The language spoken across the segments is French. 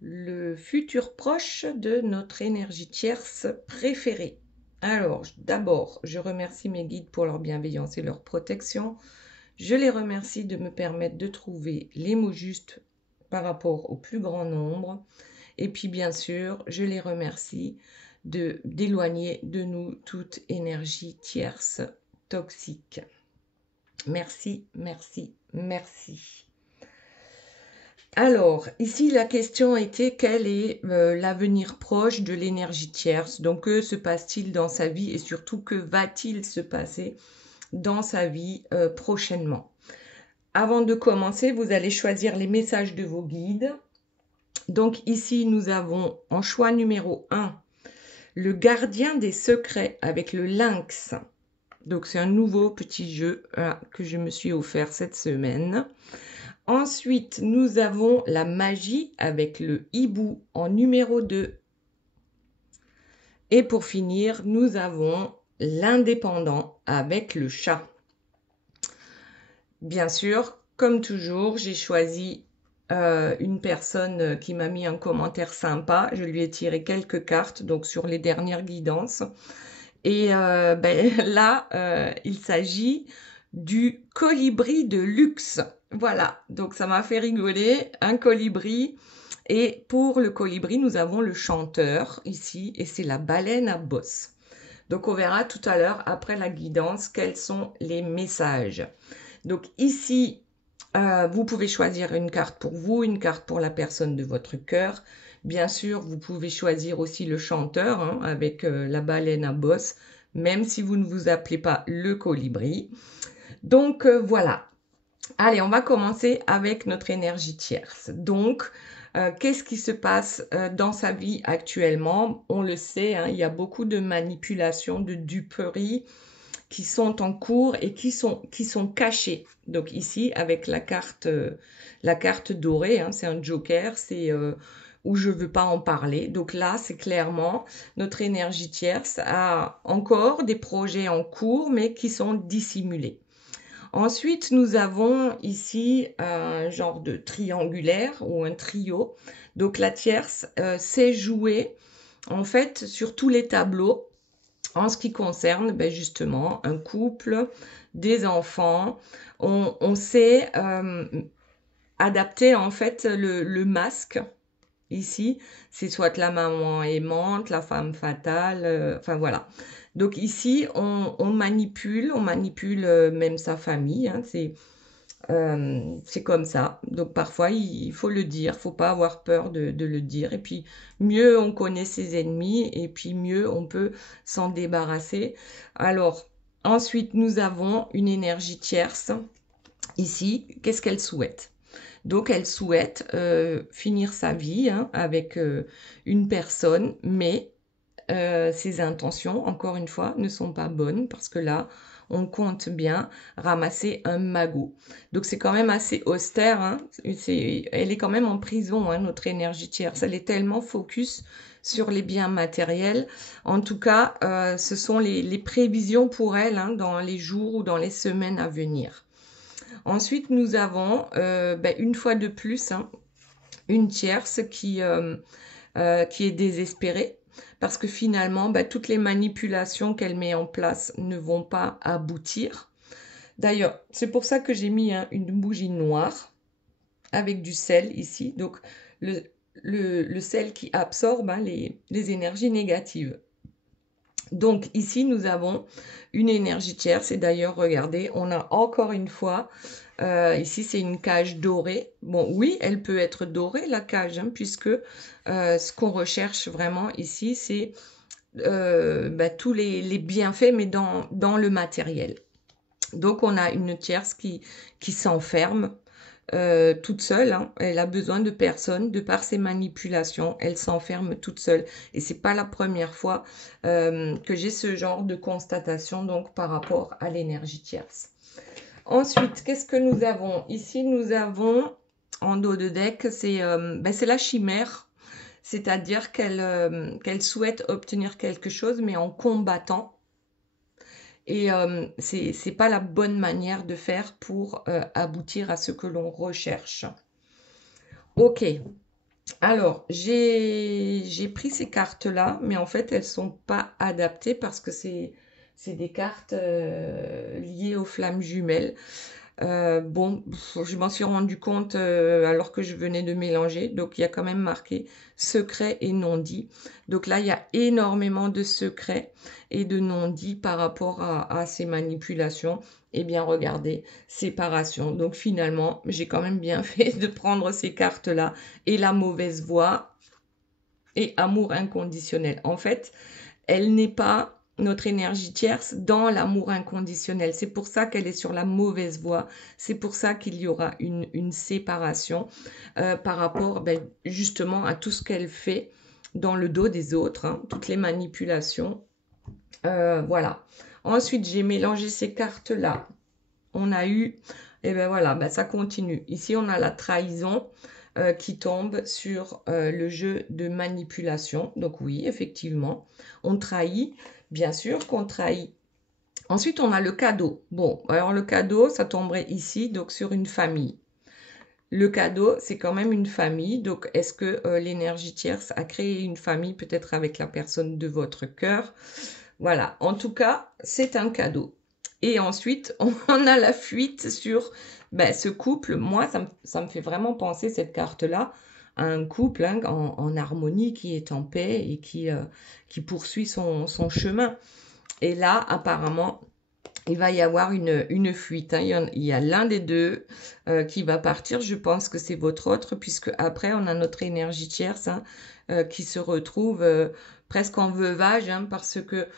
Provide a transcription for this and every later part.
le futur proche de notre énergie tierce préférée. Alors, d'abord, je remercie mes guides pour leur bienveillance et leur protection. Je les remercie de me permettre de trouver les mots justes par rapport au plus grand nombre. Et puis, bien sûr, je les remercie d'éloigner de nous toute énergie tierce toxique. Merci, merci, merci. Alors, ici, la question était quel est l'avenir proche de l'énergie tierce? Donc, que se passe-t-il dans sa vie et surtout, que va-t-il se passer dans sa vie prochainement? Avant de commencer, vous allez choisir les messages de vos guides. Donc, ici, nous avons en choix numéro 1, le gardien des secrets avec le lynx. Donc, c'est un nouveau petit jeu que je me suis offert cette semaine. Ensuite, nous avons la magie avec le hibou en numéro 2. Et pour finir, nous avons l'indépendant avec le chat. Bien sûr, comme toujours, j'ai choisi une personne qui m'a mis un commentaire sympa. Je lui ai tiré quelques cartes, donc sur les dernières guidances. Et là, il s'agit du colibri de luxe. Voilà, donc ça m'a fait rigoler, un colibri. Et pour le colibri, nous avons le chanteur ici, et c'est la baleine à bosse. Donc on verra tout à l'heure, après la guidance, quels sont les messages. Donc ici, vous pouvez choisir une carte pour vous, une carte pour la personne de votre cœur. Bien sûr, vous pouvez choisir aussi le chanteur avec la baleine à bosse, même si vous ne vous appelez pas le colibri. Donc voilà. Allez, on va commencer avec notre énergie tierce. Donc, qu'est-ce qui se passe dans sa vie actuellement? On le sait, il y a beaucoup de manipulations, de duperies qui sont en cours et qui sont cachées. Donc ici, avec la carte dorée, c'est un joker, c'est où je ne veux pas en parler. Donc là, c'est clairement notre énergie tierce a encore des projets en cours, mais qui sont dissimulés. Ensuite, nous avons ici un genre de triangulaire ou un trio. Donc la tierce sait jouer en fait sur tous les tableaux en ce qui concerne justement un couple, des enfants. On sait adapter en fait le masque. Ici, c'est soit la maman aimante, la femme fatale, enfin voilà. Donc ici, on manipule même sa famille. C'est comme ça. Donc parfois, il faut le dire, faut pas avoir peur de le dire. Et puis, mieux on connaît ses ennemis, et puis mieux on peut s'en débarrasser. Alors, ensuite, nous avons une énergie tierce. Ici, qu'est-ce qu'elle souhaite? Donc, elle souhaite finir sa vie avec une personne, mais ses intentions, encore une fois, ne sont pas bonnes parce que là, on compte bien ramasser un magot. Donc, c'est quand même assez austère. Elle est quand même en prison, notre énergie tierce. Elle est tellement focus sur les biens matériels. En tout cas, ce sont les prévisions pour elle dans les jours ou dans les semaines à venir. Ensuite, nous avons, une fois de plus, une tierce qui est désespérée parce que finalement, toutes les manipulations qu'elle met en place ne vont pas aboutir. D'ailleurs, c'est pour ça que j'ai mis une bougie noire avec du sel ici. Donc, le sel qui absorbe les énergies négatives. Donc ici, nous avons une énergie tierce. Et d'ailleurs, regardez, on a encore une fois, ici c'est une cage dorée. Bon, oui, elle peut être dorée, la cage, puisque ce qu'on recherche vraiment ici, c'est tous les bienfaits, mais dans le matériel. Donc on a une tierce qui s'enferme toute seule. Elle a besoin de personne. De par ses manipulations, elle s'enferme toute seule. Et c'est pas la première fois que j'ai ce genre de constatation donc par rapport à l'énergie tierce. Ensuite, qu'est-ce que nous avons? Ici, nous avons en dos de deck, c'est la chimère. C'est-à-dire qu'elle souhaite obtenir quelque chose, mais en combattant. Et c'est pas la bonne manière de faire pour aboutir à ce que l'on recherche. Ok, Alors, j'ai pris ces cartes-là, mais en fait, elles sont pas adaptées parce que c'est des cartes liées aux flammes jumelles. Bon, je m'en suis rendu compte alors que je venais de mélanger. Donc, il y a quand même marqué secret et non dit. Donc là, il y a énormément de secrets et de non dit par rapport à ces manipulations. Eh bien, regardez, séparation. Donc finalement, j'ai quand même bien fait de prendre ces cartes-là et la mauvaise voix et amour inconditionnel. En fait, elle n'est pas notre énergie tierce dans l'amour inconditionnel. C'est pour ça qu'elle est sur la mauvaise voie. C'est pour ça qu'il y aura une séparation par rapport justement à tout ce qu'elle fait dans le dos des autres, hein, toutes les manipulations. Voilà. Ensuite, j'ai mélangé ces cartes-là. On a eu, et ben voilà, ben ça continue. Ici, on a la trahison qui tombe sur le jeu de manipulation. Donc oui, effectivement, on trahit. Bien sûr qu'on trahit. Ensuite, on a le cadeau. Bon, alors le cadeau, ça tomberait ici, donc sur une famille. Le cadeau, c'est quand même une famille. Donc, est-ce que l'énergie tierce a créé une famille, peut-être avec la personne de votre cœur? Voilà. En tout cas, c'est un cadeau. Et ensuite, on a la fuite sur ce couple. Moi, ça me fait vraiment penser, cette carte-là, à un couple hein, en harmonie, qui est en paix et qui poursuit son chemin. Et là, apparemment, il va y avoir une fuite. Hein. Il y a l'un des deux qui va partir. Je pense que c'est votre autre, puisque après, on a notre énergie tierce hein, qui se retrouve presque en veuvage, hein, parce que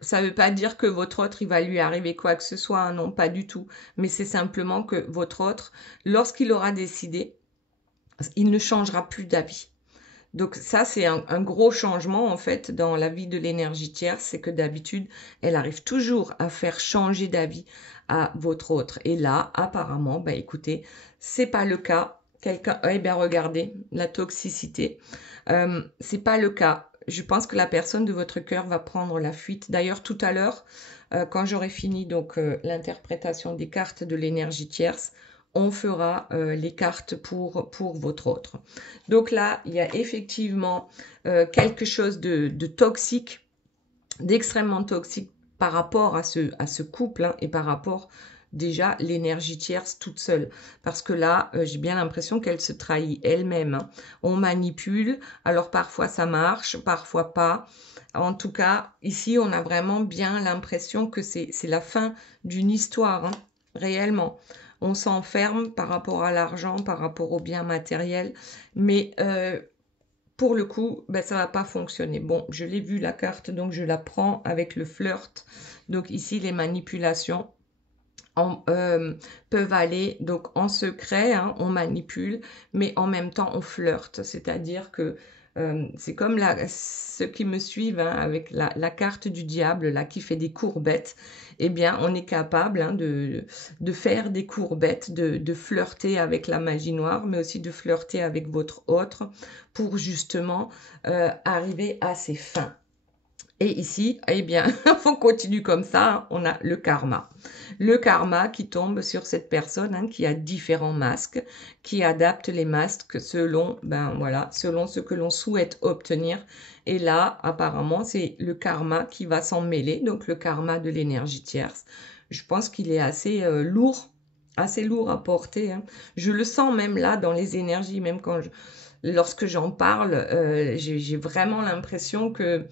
ça ne veut pas dire que votre autre, il va lui arriver quoi que ce soit. Hein, non, pas du tout. Mais c'est simplement que votre autre, lorsqu'il aura décidé, il ne changera plus d'avis. Donc ça, c'est un gros changement en fait dans la vie de l'énergie tierce, c'est que d'habitude, elle arrive toujours à faire changer d'avis à votre autre. Et là, apparemment, écoutez, c'est pas le cas. Quelqu'un, eh bien regardez, la toxicité, c'est pas le cas. Je pense que la personne de votre cœur va prendre la fuite. D'ailleurs, tout à l'heure, quand j'aurai fini donc l'interprétation des cartes de l'énergie tierce, on fera les cartes pour votre autre. Donc là, il y a effectivement quelque chose de toxique, d'extrêmement toxique par rapport à ce couple hein, et par rapport déjà l'énergie tierce toute seule. Parce que là, j'ai bien l'impression qu'elle se trahit elle-même. Hein. On manipule, alors parfois ça marche, parfois pas. En tout cas, ici, on a vraiment bien l'impression que c'est la fin d'une histoire, hein, réellement. On s'enferme par rapport à l'argent, par rapport aux biens matériels, mais pour le coup, ça va pas fonctionner. Bon, je l'ai vu la carte, donc je la prends avec le flirt. Donc ici, les manipulations peuvent aller donc en secret, hein, on manipule, mais en même temps on flirte. C'est-à-dire que c'est comme ceux qui me suivent hein, avec la carte du diable là qui fait des courbettes. Eh bien, on est capable hein, de faire des courbettes, de flirter avec la magie noire, mais aussi de flirter avec votre autre pour justement arriver à ses fins. Et ici, eh bien, on continue comme ça, hein, on a le karma. Le karma qui tombe sur cette personne hein, qui a différents masques, qui adapte les masques selon, selon ce que l'on souhaite obtenir. Et là, apparemment, c'est le karma qui va s'en mêler, donc le karma de l'énergie tierce. Je pense qu'il est assez lourd à porter. Hein. Je le sens même là dans les énergies, même lorsque j'en parle, j'ai vraiment l'impression que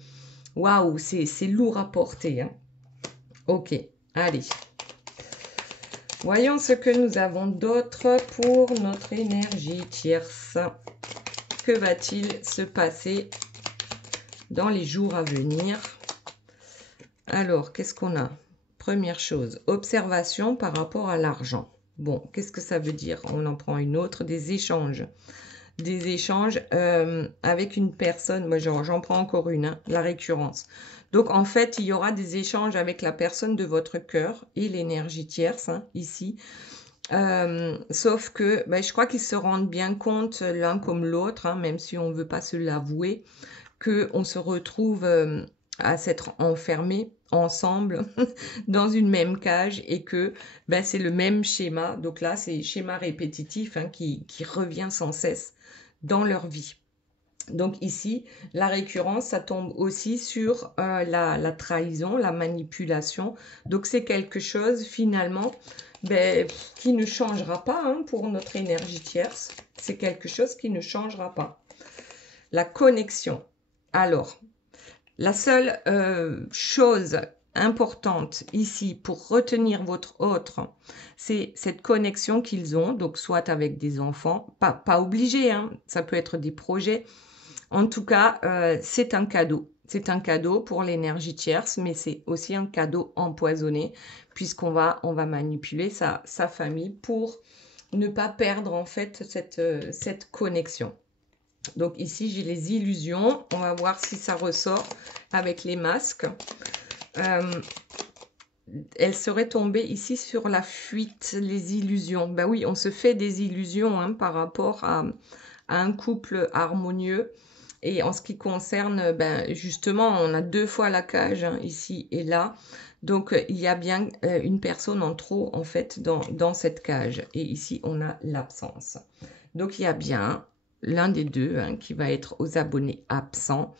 waouh, c'est lourd à porter. Hein. Ok, allez. Voyons ce que nous avons d'autre pour notre énergie tierce. Que va-t-il se passer dans les jours à venir? Alors, qu'est-ce qu'on a? Première chose, observation par rapport à l'argent. Bon, qu'est-ce que ça veut dire? On en prend une autre, des échanges. Des échanges avec une personne, moi j'en prends encore une, hein, la récurrence. Donc en fait, il y aura des échanges avec la personne de votre cœur et l'énergie tierce, hein, ici. Sauf que je crois qu'ils se rendent bien compte l'un comme l'autre, hein, même si on ne veut pas se l'avouer, qu'on se retrouve à s'être enfermés ensemble dans une même cage et que c'est le même schéma. Donc là, c'est schéma répétitif hein, qui revient sans cesse dans leur vie. Donc ici, la récurrence, ça tombe aussi sur la trahison, la manipulation. Donc c'est quelque chose finalement ben, qui ne changera pas hein, pour notre énergie tierce. C'est quelque chose qui ne changera pas. La connexion. Alors, la seule chose importante ici pour retenir votre autre, c'est cette connexion qu'ils ont, donc soit avec des enfants, pas obligé, hein, ça peut être des projets. En tout cas, c'est un cadeau. C'est un cadeau pour l'énergie tierce, mais c'est aussi un cadeau empoisonné, puisqu'on va manipuler sa famille pour ne pas perdre en fait cette connexion. Donc ici, j'ai les illusions. On va voir si ça ressort avec les masques. Elle serait tombée ici sur la fuite, les illusions. Ben oui, on se fait des illusions hein, par rapport à un couple harmonieux. Et en ce qui concerne, ben, justement, on a 2 fois la cage, hein, ici et là. Donc, il y a bien une personne en trop, en fait, dans cette cage. Et ici, on a l'absence. Donc, il y a bien l'un des deux hein, qui va être aux abonnés absents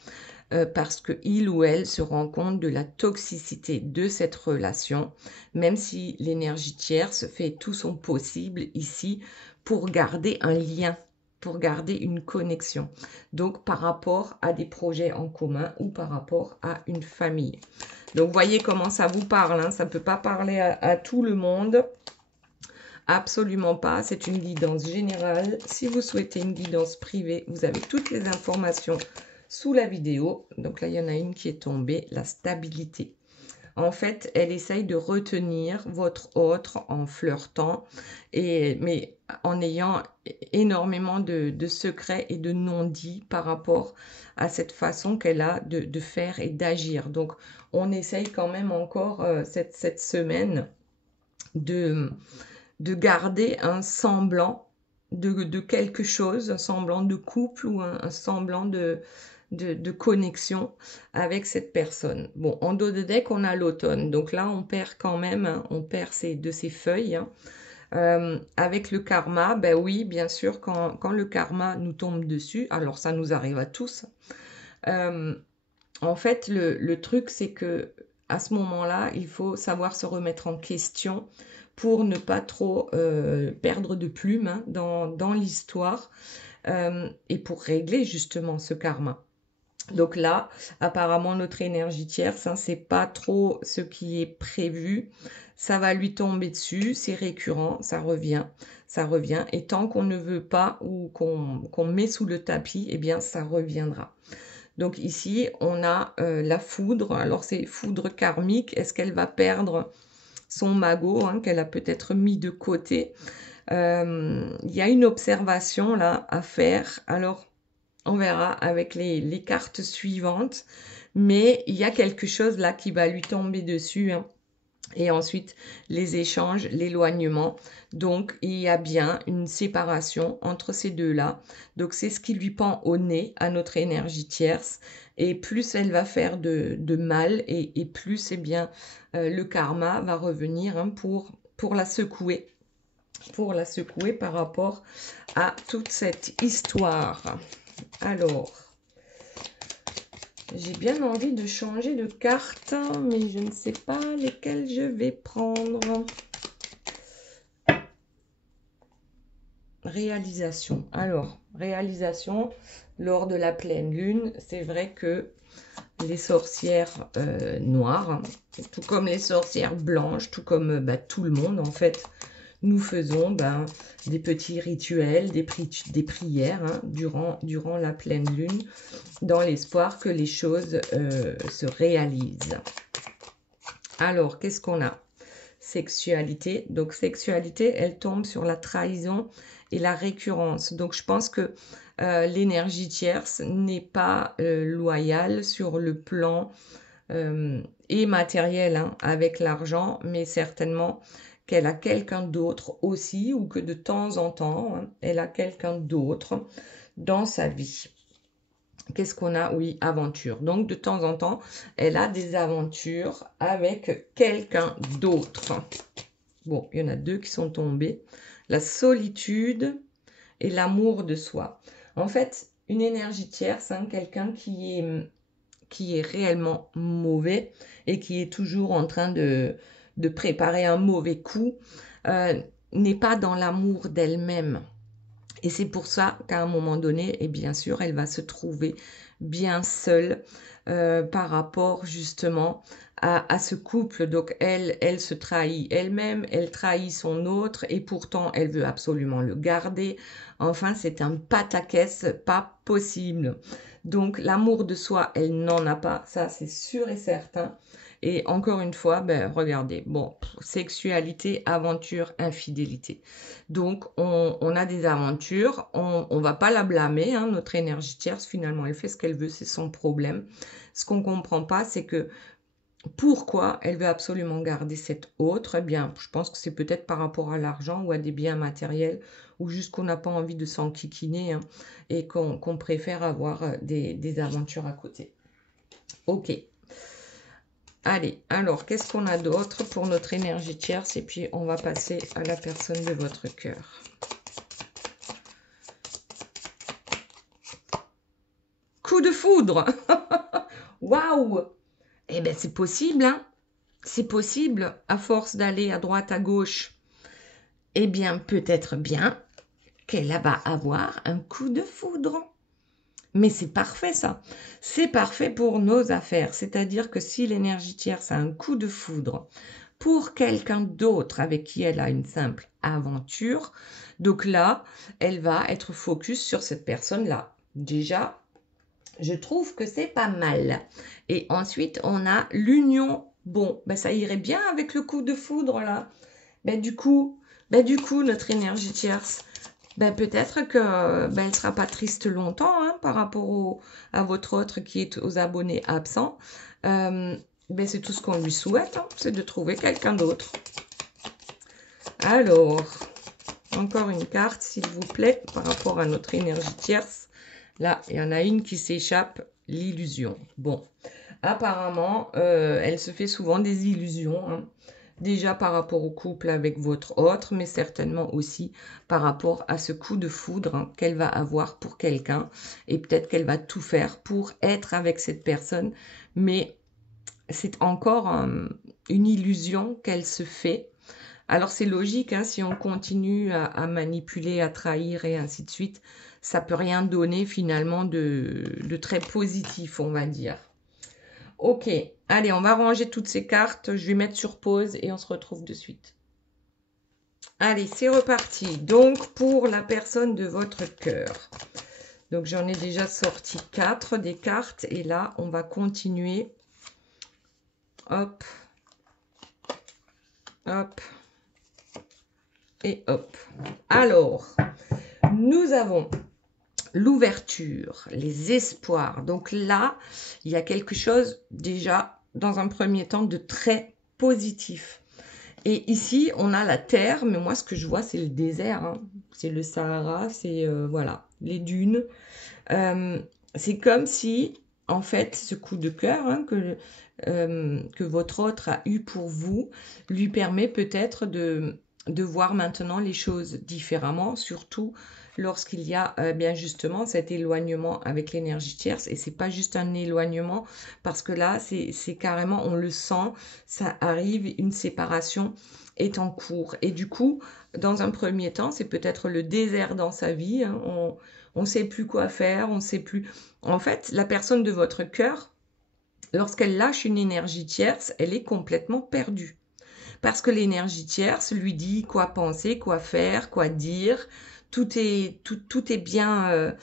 parce qu'il ou elle se rend compte de la toxicité de cette relation, même si l'énergie tierce fait tout son possible ici pour garder un lien, pour garder une connexion. Donc, par rapport à des projets en commun ou par rapport à une famille. Donc, voyez comment ça vous parle. Hein. Ça ne peut pas parler à tout le monde. Absolument pas. C'est une guidance générale. Si vous souhaitez une guidance privée, vous avez toutes les informations sous la vidéo. Donc là, il y en a une qui est tombée. La stabilité. En fait, elle essaye de retenir votre autre en flirtant, mais en ayant énormément de secrets et de non-dits par rapport à cette façon qu'elle a de faire et d'agir. Donc, on essaye quand même encore cette semaine de garder un semblant de quelque chose, un semblant de couple ou un semblant de connexion avec cette personne. Bon, en dos de deck, on a l'automne. Donc là, on perd quand même, hein, on perd de ces feuilles. Hein. Avec le karma, ben oui, bien sûr, quand le karma nous tombe dessus, alors ça nous arrive à tous. En fait, le truc, c'est que à ce moment-là, il faut savoir se remettre en question pour ne pas trop perdre de plumes hein, dans l'histoire et pour régler justement ce karma. Donc là, apparemment, notre énergie tierce, hein, c'est pas trop ce qui est prévu. Ça va lui tomber dessus, c'est récurrent, ça revient. Et tant qu'on ne veut pas ou qu'on met sous le tapis, eh bien, ça reviendra. Donc ici, on a la foudre. Alors, c'est foudre karmique. Est-ce qu'elle va perdre son magot hein, qu'elle a peut-être mis de côté? Il y a une observation là à faire. Alors, on verra avec les cartes suivantes. Mais il y a quelque chose là qui va lui tomber dessus. Hein. Et ensuite, les échanges, l'éloignement. Donc, il y a bien une séparation entre ces deux-là. Donc, c'est ce qui lui pend au nez à notre énergie tierce. Et plus elle va faire de mal et plus, eh bien, le karma va revenir hein, pour la secouer. Pour la secouer par rapport à toute cette histoire. Alors, j'ai bien envie de changer de carte, mais je ne sais pas lesquelles je vais prendre. Réalisation. Alors, réalisation, lors de la pleine lune, c'est vrai que les sorcières noires, tout comme les sorcières blanches, tout comme tout le monde en fait, nous faisons des petits rituels, des prières hein, durant la pleine lune, dans l'espoir que les choses se réalisent. Alors, qu'est-ce qu'on a? Sexualité. Donc, sexualité, elle tombe sur la trahison et la récurrence. Donc, je pense que l'énergie tierce n'est pas loyale sur le plan et matériel hein, avec l'argent, mais certainement qu'elle a quelqu'un d'autre aussi, ou que de temps en temps, hein, elle a quelqu'un d'autre dans sa vie. Qu'est-ce qu'on a? Oui, aventure. Donc, de temps en temps, elle a des aventures avec quelqu'un d'autre. Bon, il y en a 2 qui sont tombés. La solitude et l'amour de soi. En fait, une énergie tierce, hein, quelqu'un qui est réellement mauvais et qui est toujours en train de préparer un mauvais coup, n'est pas dans l'amour d'elle-même. Et c'est pour ça qu'à un moment donné, et bien sûr, elle va se trouver bien seule par rapport justement à ce couple. Donc elle se trahit elle-même, elle trahit son autre et pourtant elle veut absolument le garder. Enfin, c'est un pataquès pas possible. Donc l'amour de soi, elle n'en a pas, ça c'est sûr et certain. Et encore une fois, ben regardez, bon, sexualité, aventure, infidélité. Donc, on a des aventures, on va pas la blâmer, hein, notre énergie tierce, finalement, elle fait ce qu'elle veut, c'est son problème. Ce qu'on comprend pas, c'est que pourquoi elle veut absolument garder cette autre. Eh bien, je pense que c'est peut-être par rapport à l'argent ou à des biens matériels, ou juste qu'on n'a pas envie de s'enquiquiner, hein, et qu'on préfère avoir des aventures à côté. Ok. Allez, alors, qu'est-ce qu'on a d'autre pour notre énergie tierce? Et puis, on va passer à la personne de votre cœur. Coup de foudre. Waouh. Eh bien, c'est possible, hein. C'est possible, à force d'aller à droite, à gauche. Eh bien, peut-être bien qu'elle va avoir un coup de foudre. Mais c'est parfait, ça. C'est parfait pour nos affaires. C'est-à-dire que si l'énergie tierce a un coup de foudre pour quelqu'un d'autre avec qui elle a une simple aventure, donc là, elle va être focus sur cette personne-là. Déjà, je trouve que c'est pas mal. Et ensuite, on a l'union. Bon, ben ça irait bien avec le coup de foudre, là. Ben du coup, notre énergie tierce, ben peut-être que ben, elle ne sera pas triste longtemps, hein, par rapport à votre autre qui est aux abonnés absents. Ben c'est tout ce qu'on lui souhaite, hein, c'est de trouver quelqu'un d'autre. Alors, encore une carte, s'il vous plaît, par rapport à notre énergie tierce. Là, il y en a une qui s'échappe, l'illusion. Bon, apparemment, elle se fait souvent des illusions, hein. Déjà par rapport au couple avec votre autre, mais certainement aussi par rapport à ce coup de foudre, hein, qu'elle va avoir pour quelqu'un. Et peut-être qu'elle va tout faire pour être avec cette personne, mais c'est encore une illusion qu'elle se fait. Alors c'est logique, hein, si on continue à manipuler, à trahir et ainsi de suite, ça peut rien donner finalement de très positif, on va dire. Ok, allez, on va ranger toutes ces cartes, je vais mettre sur pause et on se retrouve de suite. Allez, c'est reparti. Donc pour la personne de votre cœur. Donc j'en ai déjà sorti 4 des cartes et là on va continuer. Hop, hop. Et hop. Alors, nous avons l'ouverture, les espoirs. Donc là, il y a quelque chose déjà, dans un premier temps, de très positif. Et ici, on a la terre, mais moi, ce que je vois, c'est le désert, hein. C'est le Sahara, c'est, voilà, les dunes. C'est comme si, en fait, ce coup de cœur, hein, que votre autre a eu pour vous, lui permet peut-être de voir maintenant les choses différemment, surtout lorsqu'il y a bien justement cet éloignement avec l'énergie tierce. Et c'est pas juste un éloignement, parce que là, c'est carrément, on le sent, ça arrive, une séparation est en cours. Et du coup, dans un premier temps, c'est peut-être le désert dans sa vie, hein. On ne sait plus quoi faire, on ne sait plus. En fait, la personne de votre cœur, lorsqu'elle lâche une énergie tierce, elle est complètement perdue. Parce que l'énergie tierce lui dit quoi penser, quoi faire, quoi dire. Tout est bien,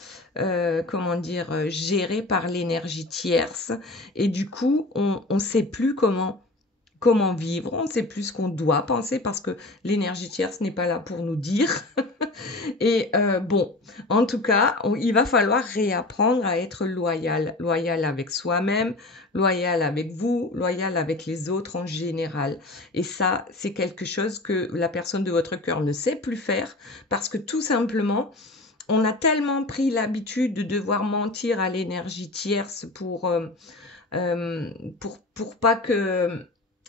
comment dire, géré par l'énergie tierce. Et du coup, on ne sait plus comment vivre, on ne sait plus ce qu'on doit penser parce que l'énergie tierce n'est pas là pour nous dire. Et bon, en tout cas, il va falloir réapprendre à être loyal. Loyal avec soi-même, loyal avec vous, loyal avec les autres en général. Et ça, c'est quelque chose que la personne de votre cœur ne sait plus faire parce que tout simplement, on a tellement pris l'habitude de devoir mentir à l'énergie tierce pour pas que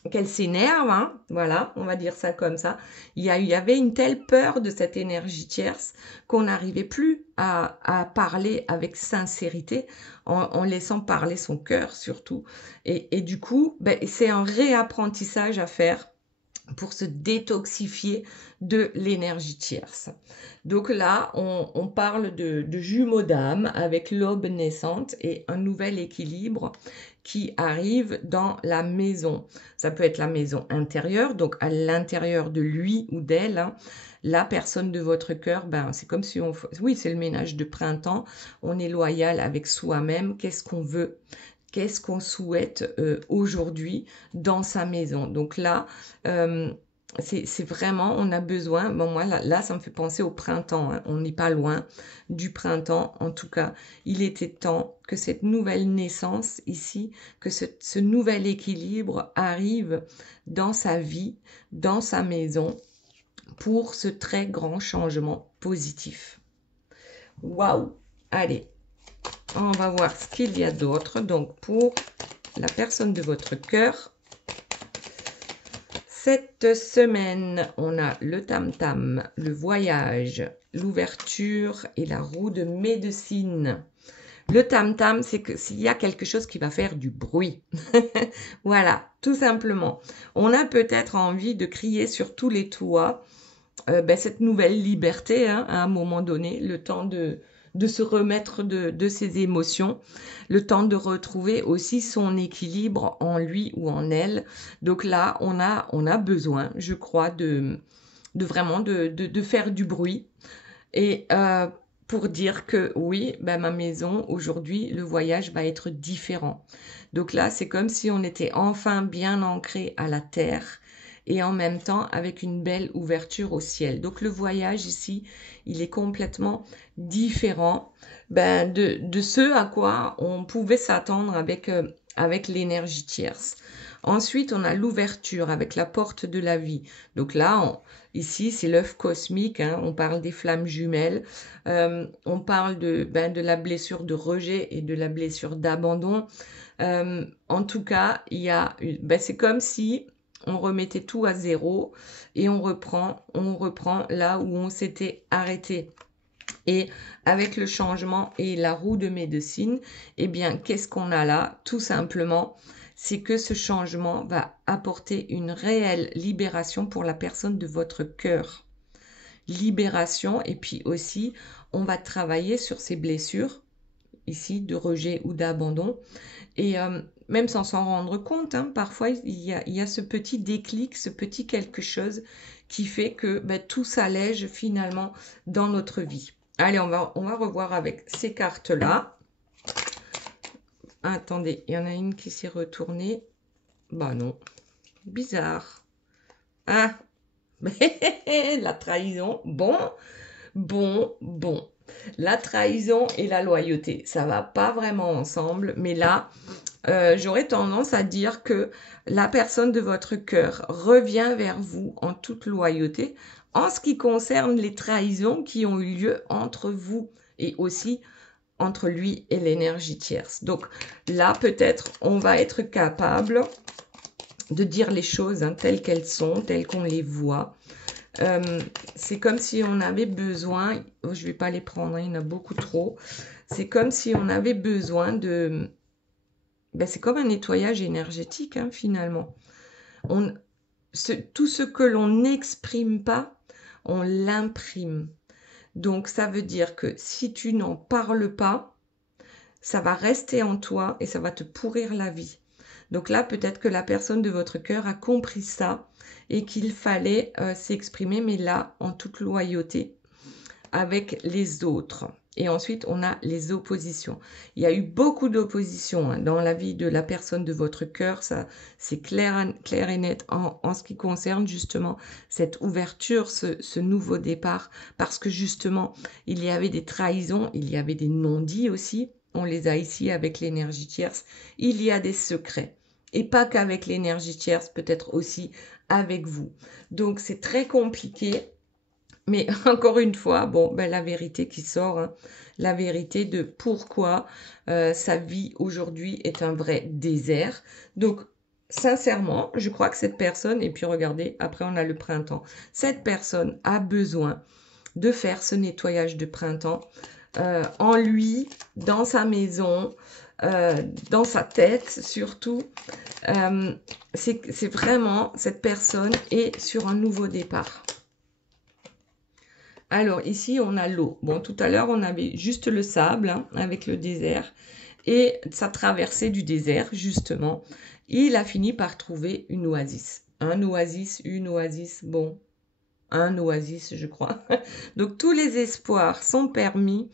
qu'elle s'énerve, hein, voilà, on va dire ça comme ça. Il y avait une telle peur de cette énergie tierce qu'on n'arrivait plus à parler avec sincérité, en laissant parler son cœur surtout. Et du coup, ben, c'est un réapprentissage à faire pour se détoxifier de l'énergie tierce. Donc là, on parle de jumeaux d'âme avec l'aube naissante et un nouvel équilibre qui arrive dans la maison. Ça peut être la maison intérieure, donc à l'intérieur de lui ou d'elle, hein. La personne de votre cœur, ben, c'est comme si on... Oui, c'est le ménage de printemps. On est loyal avec soi-même. Qu'est-ce qu'on veut? Qu'est-ce qu'on souhaite aujourd'hui dans sa maison? Donc là, c'est vraiment, on a besoin, bon moi là ça me fait penser au printemps, hein. On n'est pas loin du printemps, en tout cas, il était temps que cette nouvelle naissance ici, que ce nouvel équilibre arrive dans sa vie, dans sa maison, pour ce très grand changement positif. Waouh! Allez, on va voir ce qu'il y a d'autre. Donc, pour la personne de votre cœur, cette semaine, on a le tam-tam, le voyage, l'ouverture et la roue de médecine. Le tam-tam, c'est que s'il y a quelque chose qui va faire du bruit. Voilà, tout simplement. On a peut-être envie de crier sur tous les toits cette nouvelle liberté, hein, à un moment donné, le temps de se remettre de ses émotions, le temps de retrouver aussi son équilibre en lui ou en elle. Donc là, on a besoin, je crois, de vraiment de faire du bruit. Et pour dire que oui, ben, ma maison, aujourd'hui, le voyage va être différent. Donc là, c'est comme si on était enfin bien ancré à la terre et en même temps avec une belle ouverture au ciel. Donc le voyage ici, il est complètement différent de ce à quoi on pouvait s'attendre avec l'énergie tierce. Ensuite, on a l'ouverture avec la porte de la vie. Donc là, ici, c'est l'œuf cosmique, hein, on parle des flammes jumelles, on parle de la blessure de rejet et de la blessure d'abandon. En tout cas, c'est comme si on remettait tout à zéro et on reprend là où on s'était arrêté. Et avec le changement et la roue de médecine, eh bien, qu'est-ce qu'on a là? Tout simplement, c'est que ce changement va apporter une réelle libération pour la personne de votre cœur. Libération, et puis aussi, on va travailler sur ces blessures, ici, de rejet ou d'abandon. Et même sans s'en rendre compte, hein, parfois, il y a ce petit déclic, ce petit quelque chose qui fait que tout s'allège finalement dans notre vie. Allez, on va revoir avec ces cartes-là. Attendez, il y en a une qui s'est retournée. Bah non, bizarre. Ah, la trahison. Bon. La trahison et la loyauté, ça va pas vraiment ensemble, mais là, j'aurais tendance à dire que la personne de votre cœur revient vers vous en toute loyauté en ce qui concerne les trahisons qui ont eu lieu entre vous et aussi entre lui et l'énergie tierce. Donc là, peut-être, on va être capable de dire les choses, hein, telles qu'elles sont, telles qu'on les voit. C'est comme si on avait besoin, je vais pas les prendre, hein, il y en a beaucoup trop. C'est comme si on avait besoin de... c'est comme un nettoyage énergétique, hein, finalement. Tout ce que l'on n'exprime pas, on l'imprime. Donc, ça veut dire que si tu n'en parles pas, ça va rester en toi et ça va te pourrir la vie. Donc là, peut-être que la personne de votre cœur a compris ça et qu'il fallait s'exprimer, mais là, en toute loyauté avec les autres. Et ensuite, on a les oppositions. Il y a eu beaucoup d'oppositions, hein, dans la vie de la personne de votre cœur. Ça, c'est clair et net en ce qui concerne justement cette ouverture, ce nouveau départ. Parce que justement, il y avait des trahisons, il y avait des non-dits aussi. On les a ici avec l'énergie tierce. Il y a des secrets. Et pas qu'avec l'énergie tierce, peut-être aussi avec vous. Donc, c'est très compliqué. Mais encore une fois, la vérité qui sort, hein, la vérité de pourquoi sa vie aujourd'hui est un vrai désert. Donc, sincèrement, je crois que cette personne, et puis regardez, après on a le printemps, cette personne a besoin de faire ce nettoyage de printemps en lui, dans sa maison, dans sa tête surtout. C'est vraiment, cette personne est sur un nouveau départ. Alors ici, on a l'eau. Bon, tout à l'heure, on avait juste le sable hein, avec le désert. Et sa traversée du désert, justement, il a fini par trouver une oasis. Un oasis, une oasis, bon, un oasis, je crois. Donc, tous les espoirs sont permis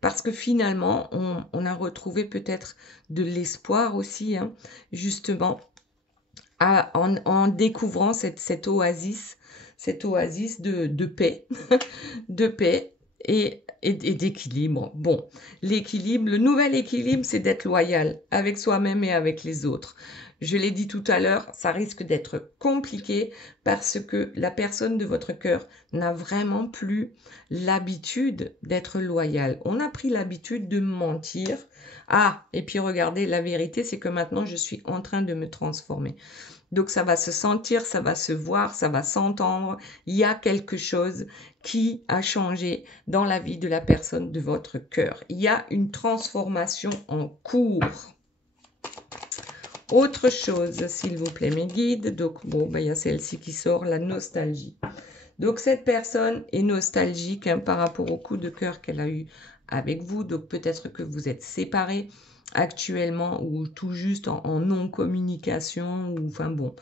parce que finalement, on a retrouvé peut-être de l'espoir aussi, hein, justement, en découvrant cette oasis de paix, de paix et d'équilibre. Bon, l'équilibre, le nouvel équilibre, c'est d'être loyal avec soi-même et avec les autres. Je l'ai dit tout à l'heure, ça risque d'être compliqué parce que la personne de votre cœur n'a vraiment plus l'habitude d'être loyale. On a pris l'habitude de mentir. Ah, et puis regardez, la vérité, c'est que maintenant, je suis en train de me transformer. Donc ça va se sentir, ça va se voir, ça va s'entendre. Il y a quelque chose qui a changé dans la vie de la personne de votre cœur. Il y a une transformation en cours. Autre chose, s'il vous plaît, mes guides. Donc, bon, ben, il y a celle-ci qui sort, la nostalgie. Donc, cette personne est nostalgique hein, par rapport au coup de cœur qu'elle a eu avec vous. Donc, peut-être que vous êtes séparés actuellement ou tout juste en non-communication ou enfin bon,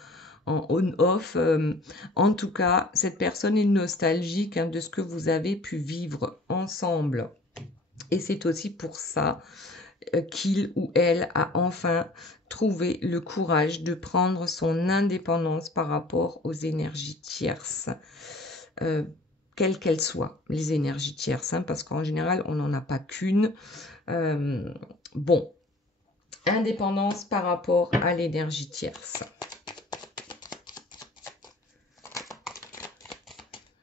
en on-off. En tout cas, cette personne est nostalgique hein, de ce que vous avez pu vivre ensemble. Et c'est aussi pour ça qu'il ou elle a enfin trouvé le courage de prendre son indépendance par rapport aux énergies tierces. Quelles qu'elles soient, les énergies tierces, hein, parce qu'en général, on n'en a pas qu'une. Bon, indépendance par rapport à l'énergie tierce.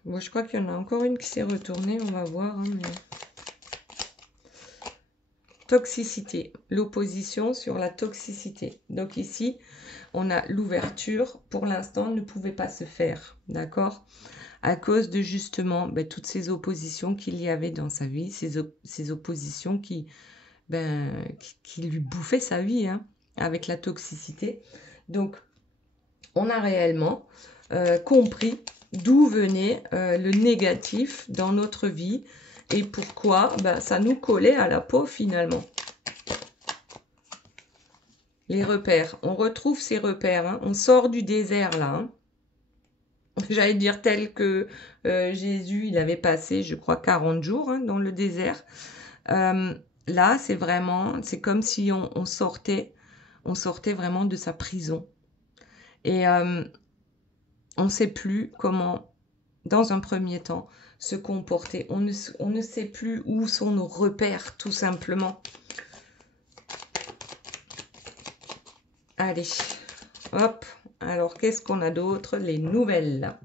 Bon, je crois qu'il y en a encore une qui s'est retournée, on va voir. Hein, mais... Toxicité, l'opposition sur la toxicité. Donc ici, on a l'ouverture, pour l'instant, ne pouvait pas se faire, d'accord ? À cause de justement toutes ces oppositions qu'il y avait dans sa vie, ces oppositions qui lui bouffaient sa vie hein, avec la toxicité. Donc, on a réellement compris d'où venait le négatif dans notre vie et pourquoi ça nous collait à la peau finalement. Les repères, on retrouve ces repères, hein. On sort du désert là. Hein. J'allais dire tel que Jésus, il avait passé, je crois, 40 jours hein, dans le désert. Là, c'est vraiment, c'est comme si on sortait vraiment de sa prison. Et on ne sait plus comment, dans un premier temps, se comporter. On ne sait plus où sont nos repères, tout simplement. Allez, hop. Alors, qu'est-ce qu'on a d'autre? Les nouvelles.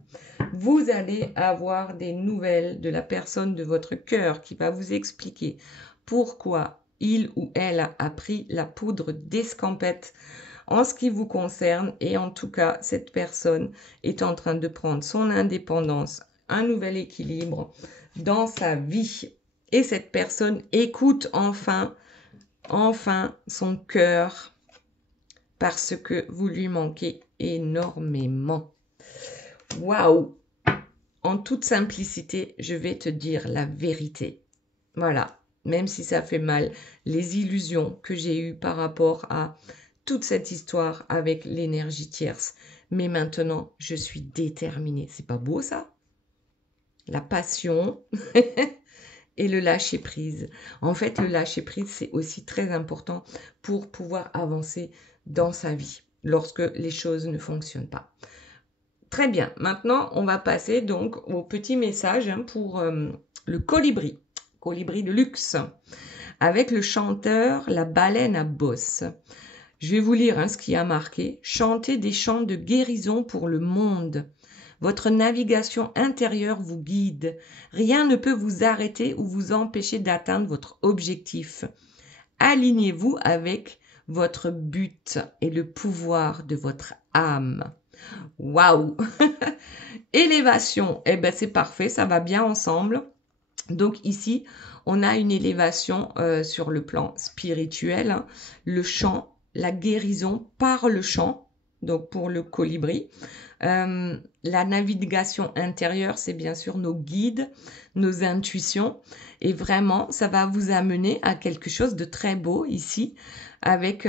Vous allez avoir des nouvelles de la personne de votre cœur qui va vous expliquer pourquoi il ou elle a pris la poudre d'escampette en ce qui vous concerne. Et en tout cas, cette personne est en train de prendre son indépendance, un nouvel équilibre dans sa vie. Et cette personne écoute enfin son cœur parce que vous lui manquez énormément. Waouh! En toute simplicité, je vais te dire la vérité. Voilà, même si ça fait mal, les illusions que j'ai eues par rapport à toute cette histoire avec l'énergie tierce. Mais maintenant, je suis déterminée. C'est pas beau ça? La passion et le lâcher-prise. En fait, le lâcher-prise, c'est aussi très important pour pouvoir avancer dans sa vie lorsque les choses ne fonctionnent pas. Très bien, maintenant on va passer donc au petit message hein, pour le colibri de luxe, avec le chanteur La Baleine à Bosse. Je vais vous lire hein, ce qui a marqué. Chantez des chants de guérison pour le monde. Votre navigation intérieure vous guide. Rien ne peut vous arrêter ou vous empêcher d'atteindre votre objectif. Alignez-vous avec votre but et le pouvoir de votre âme. Waouh! Élévation, eh ben c'est parfait, ça va bien ensemble. Donc ici, on a une élévation sur le plan spirituel, hein, le chant, la guérison par le chant, donc pour le colibri. La navigation intérieure, c'est bien sûr nos guides, nos intuitions. Et vraiment, ça va vous amener à quelque chose de très beau ici, avec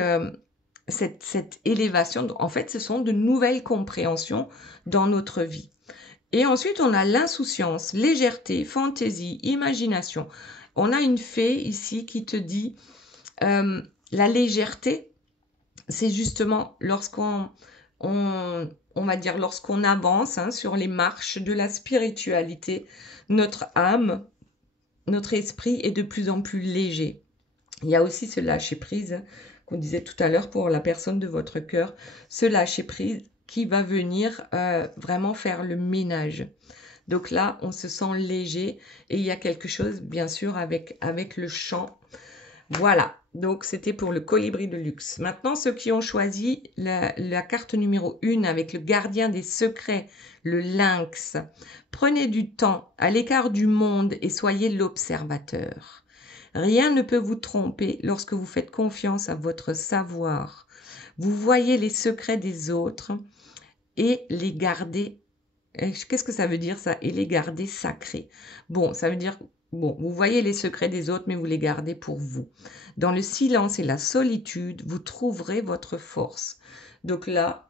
cette élévation. En fait, ce sont de nouvelles compréhensions dans notre vie. Et ensuite, on a l'insouciance, légèreté, fantaisie, imagination. On a une fée ici qui te dit la légèreté, c'est justement lorsqu'on va dire lorsqu'on avance sur les marches de la spiritualité, notre âme, notre esprit est de plus en plus léger. Il y a aussi ce lâcher prise qu'on disait tout à l'heure pour la personne de votre cœur, ce lâcher prise qui va venir vraiment faire le ménage. Donc là, on se sent léger et il y a quelque chose, bien sûr, avec le chant. Voilà, donc c'était pour le colibri de luxe. Maintenant, ceux qui ont choisi la carte numéro 1 avec le gardien des secrets, le lynx, prenez du temps à l'écart du monde et soyez l'observateur. Rien ne peut vous tromper lorsque vous faites confiance à votre savoir. Vous voyez les secrets des autres et les garder. Qu'est-ce que ça veut dire ça? Et les garder sacrés. Bon, ça veut dire, bon, vous voyez les secrets des autres, mais vous les gardez pour vous. Dans le silence et la solitude, vous trouverez votre force. Donc là,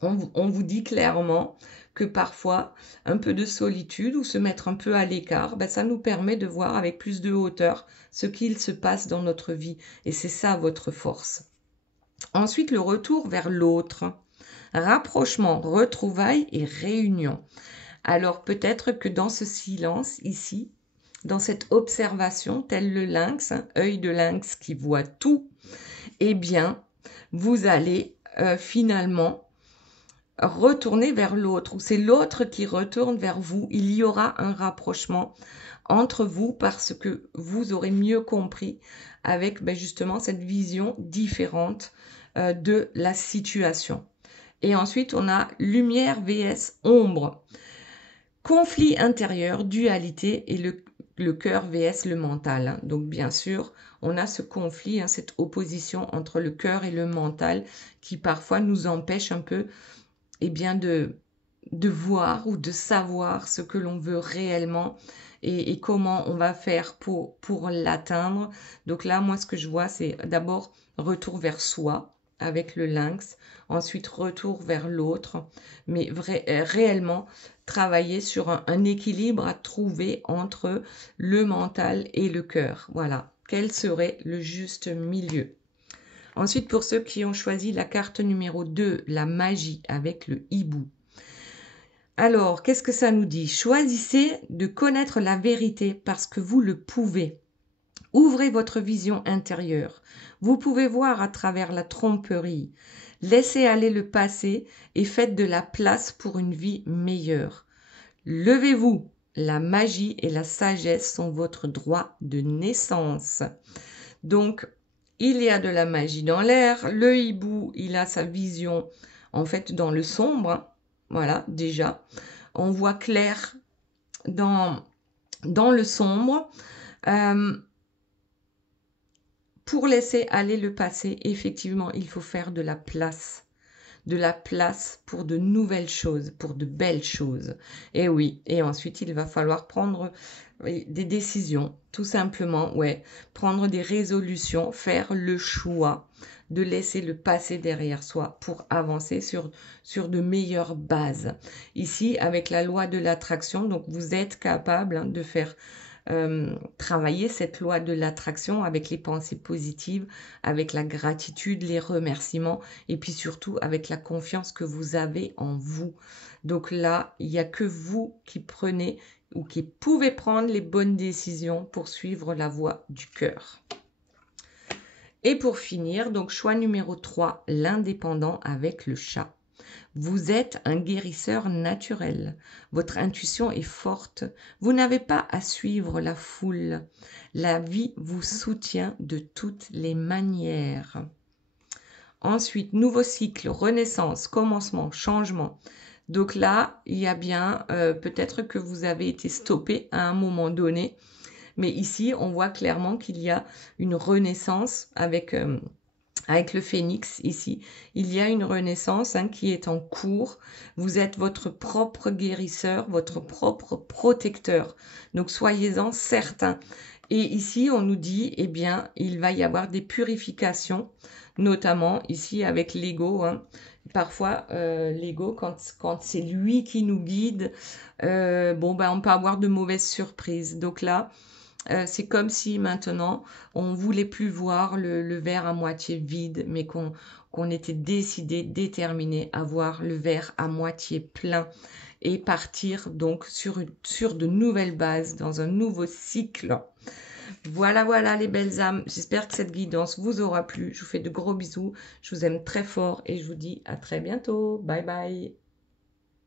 on vous dit clairement que parfois, un peu de solitude ou se mettre un peu à l'écart, ben, ça nous permet de voir avec plus de hauteur ce qu'il se passe dans notre vie. Et c'est ça votre force. Ensuite, le retour vers l'autre. Rapprochement, retrouvailles et réunion. Alors peut-être que dans ce silence ici, dans cette observation, tel le lynx, œil de lynx qui voit tout, eh bien, vous allez finalement retourner vers l'autre, ou c'est l'autre qui retourne vers vous. Il y aura un rapprochement entre vous parce que vous aurez mieux compris avec justement cette vision différente de la situation. Et ensuite, on a lumière vs ombre. Conflit intérieur, dualité et le cœur vs le mental. Donc, bien sûr, on a ce conflit, cette opposition entre le cœur et le mental qui parfois nous empêche un peu de voir ou de savoir ce que l'on veut réellement et comment on va faire pour l'atteindre. Donc là, moi, ce que je vois, c'est d'abord retour vers soi avec le lynx, ensuite retour vers l'autre, mais réellement travailler sur un équilibre à trouver entre le mental et le cœur. Voilà, quel serait le juste milieu? Ensuite, pour ceux qui ont choisi la carte numéro 2, la magie avec le hibou. Alors, qu'est-ce que ça nous dit? Choisissez de connaître la vérité parce que vous le pouvez. Ouvrez votre vision intérieure. Vous pouvez voir à travers la tromperie. Laissez aller le passé et faites de la place pour une vie meilleure. Levez-vous. La magie et la sagesse sont votre droit de naissance. Donc, il y a de la magie dans l'air. Le hibou, il a sa vision en fait dans le sombre. Voilà, déjà. On voit clair dans le sombre. Pour laisser aller le passé, effectivement, il faut faire de la place pour de nouvelles choses, pour de belles choses. Et oui, et ensuite, il va falloir prendre des décisions, tout simplement, prendre des résolutions, faire le choix de laisser le passé derrière soi pour avancer sur de meilleures bases. Ici, avec la loi de l'attraction, donc vous êtes capable de faire travailler cette loi de l'attraction avec les pensées positives, avec la gratitude, les remerciements et puis surtout avec la confiance que vous avez en vous. Donc là, il n'y a que vous qui prenez ou qui pouvez prendre les bonnes décisions pour suivre la voie du cœur. Et pour finir, donc choix numéro 3, l'indépendant avec le chat. Vous êtes un guérisseur naturel. Votre intuition est forte. Vous n'avez pas à suivre la foule. La vie vous soutient de toutes les manières. Ensuite, nouveau cycle, renaissance, commencement, changement. Donc là, il y a bien peut-être que vous avez été stoppé à un moment donné. Mais ici, on voit clairement qu'il y a une renaissance avec le phénix ici. Il y a une renaissance qui est en cours. Vous êtes votre propre guérisseur, votre propre protecteur. Donc, soyez-en certains. Et ici, on nous dit, eh bien, il va y avoir des purifications, notamment ici avec l'ego. Parfois, l'ego, quand c'est lui qui nous guide, on peut avoir de mauvaises surprises. Donc là, c'est comme si maintenant, on voulait plus voir le verre à moitié vide, mais qu'on était décidé, déterminé à voir le verre à moitié plein et partir donc sur de nouvelles bases, dans un nouveau cycle. Voilà, voilà les belles âmes. J'espère que cette guidance vous aura plu. Je vous fais de gros bisous. Je vous aime très fort et je vous dis à très bientôt. Bye bye.